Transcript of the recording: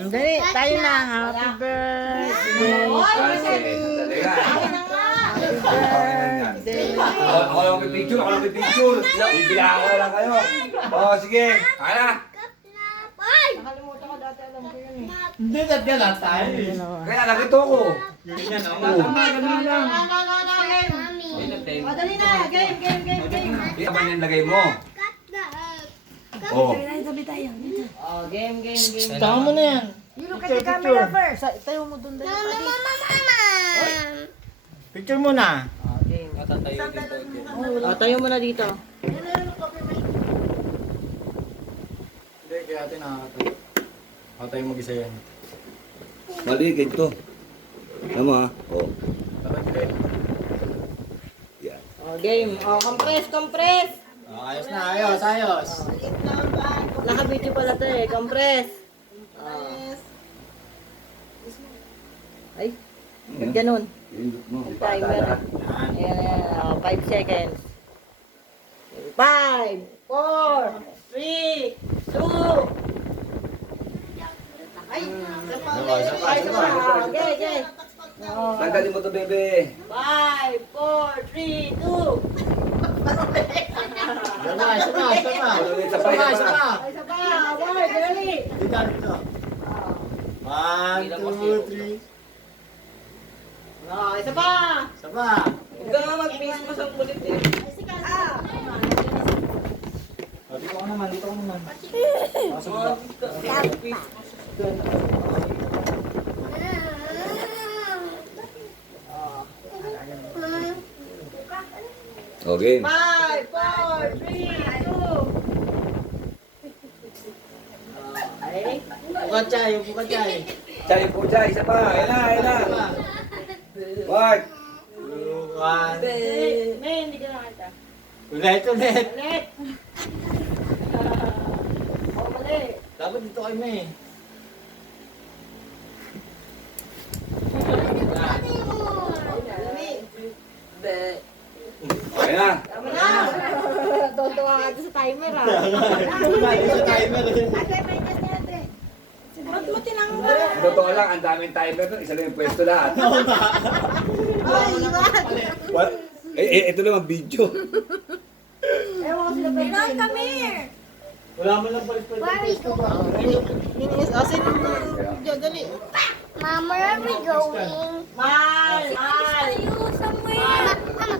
Dali, tayo na. Happy birthday. Ako lang may picture, ako lang may picture. Bibilaan ko lang kayo. Oo, sige. Kaya na. Nakalimutan ko dati, alam ko yun eh. Hindi, nagkalat tayo eh. Kaya nakito ko. Ganyan, oh. Ganun lang. Dali na, game. Di ba yung lagay mo? Oo. Oh, game. Tama mo na yan. Yun kasi camera first. Tayo mo dun dali. Picture mo na. Oh, game. Tayo mo na dito. Hindi, kaya natin nakakatayo. Ako tayo mag-isa yan. Mali, ganito. Tama ha? Oo. Dapat din. Yan. Oh, game. Oh, compress. Oh, ayos na, ayos. Naka-video pala to eh. Compress. Oh. Ay, ba't ganun? Yung mo. Timer. Ayan. Oh, 5 seconds. 5, 4, 3, 2. Ay, Okay. Oh. Tanggalin mo to, bebe. 5, 4, 3, 2. Sama. Isa pa. Ay, isa pa. Boy, dali. Dito. 1, 2, 3. Oh, isa pa. Sama. Huwag ka nga mag-face mo sa kulit eh. Dito ko naman. Pasok ba? Okay. 5, 4, 3, 2. Okay. Bukachay. Chay po, chay. Isa pa. Ayan na. Mark. 2, 1. May, hindi ka nakita. Ulit. Ulit. Oh, mali. Dapat dito kayo may. Ayan na. Tama na. Tuwa ka sa timer ah. Sa timer. Ba't mo tinanggal? Sa totoo lang, ang daming timer doon. Isa lang yung pwesto lahat. Ito lang ang video. Ewan ko sila pa rin. Wala mo lang palit. Dali. Mom, where are we going? Mal! You somewhere. Mama.